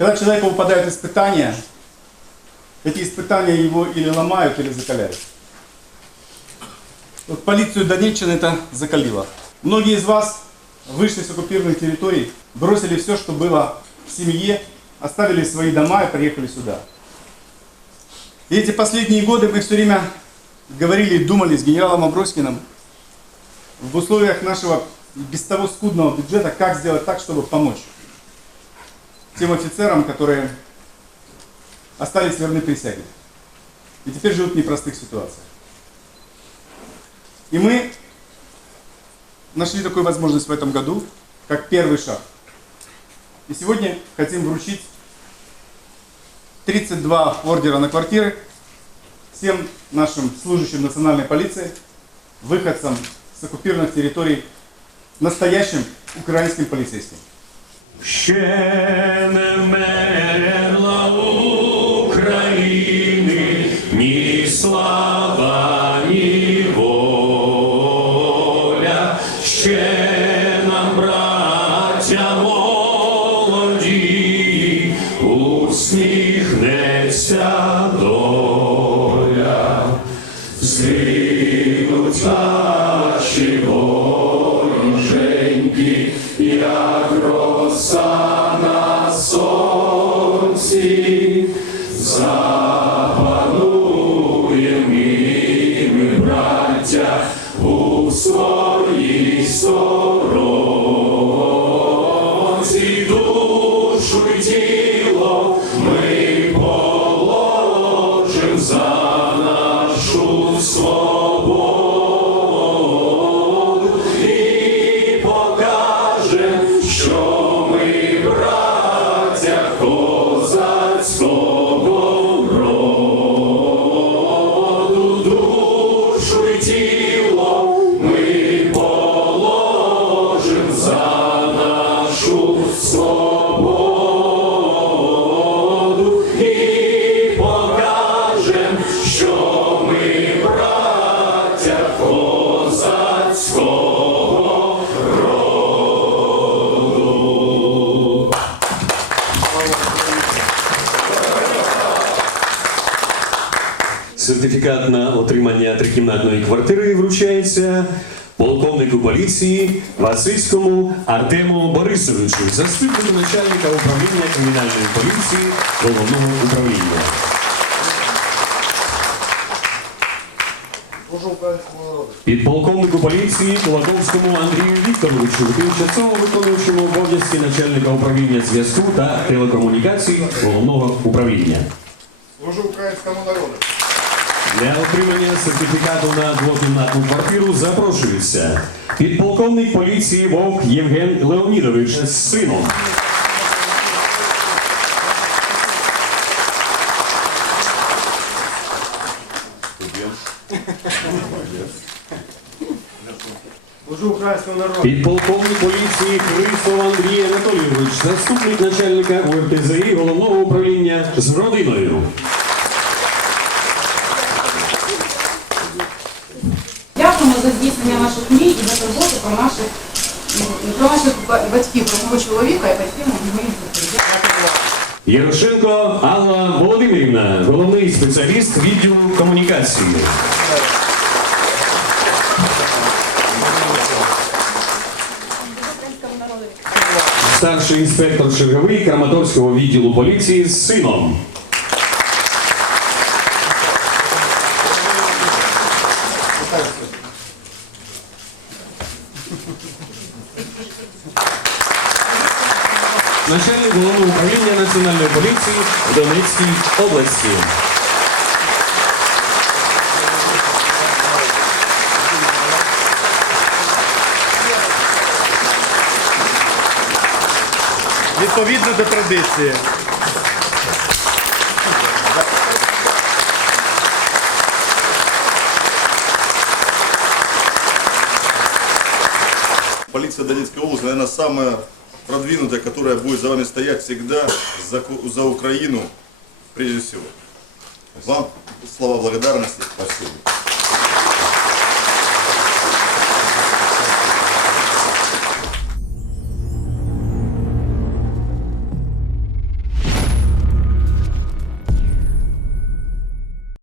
Когда человеку выпадают испытания, эти испытания его или ломают, или закаляют. Вот полицию Донеччины это закалило. Многие из вас вышли с оккупированных территорий, бросили все, что было в семье, оставили свои дома и приехали сюда. И эти последние годы мы все время говорили и думали с генералом Аброськиным в условиях нашего без того скудного бюджета, как сделать так, чтобы помочь тем офицерам, которые остались верны присяге. И теперь живут в непростых ситуациях. И мы нашли такую возможность в этом году, как первый шаг. И сегодня хотим вручить 32 ордера на квартиры всем нашим служащим национальной полиции, выходцам с оккупированных территорий, настоящим украинским полицейским. Ще не вмерла України, ні слава, ні воля, ще нам, браття молоді, усміхнеться доля, сонці, Сертифікат на отримання трикімнатної квартири вручається полковнику поліції Васильському Артему Борисовичу, заступнику начальника управління кримінальної поліції головного управління. Підполковнику поліції Кулаковському Андрію Вікторовичу, тимчасово виконуючому обов'язки начальника управління зв'язку та телекомунікацій головного управління. Служу українському народу. Для отримання сертифікату на двокімнатну квартиру запрошується підполковник поліції Вовк Євген Леонідович з сином. Підполковник поліції Христов Андрій Анатолійович, заступник начальника УРТЗІ головного управління з родиною. За здійснення наших мрій і за турботу про наших про наших батьків, про мого чоловіка і батьків моїх дітей. Ярошенко Алла Володимирівна, головний спеціаліст відділу комунікації. Старший інспектор черговий Краматорського відділу поліції з сином. Начальник головного управління національної поліції в Донецькій області. Відповідно до традиції. Полиция Донецкой области, наверное, самая продвинутая, которая будет за вами стоять всегда за, за Украину, прежде всего. Вам слова благодарности. Спасибо.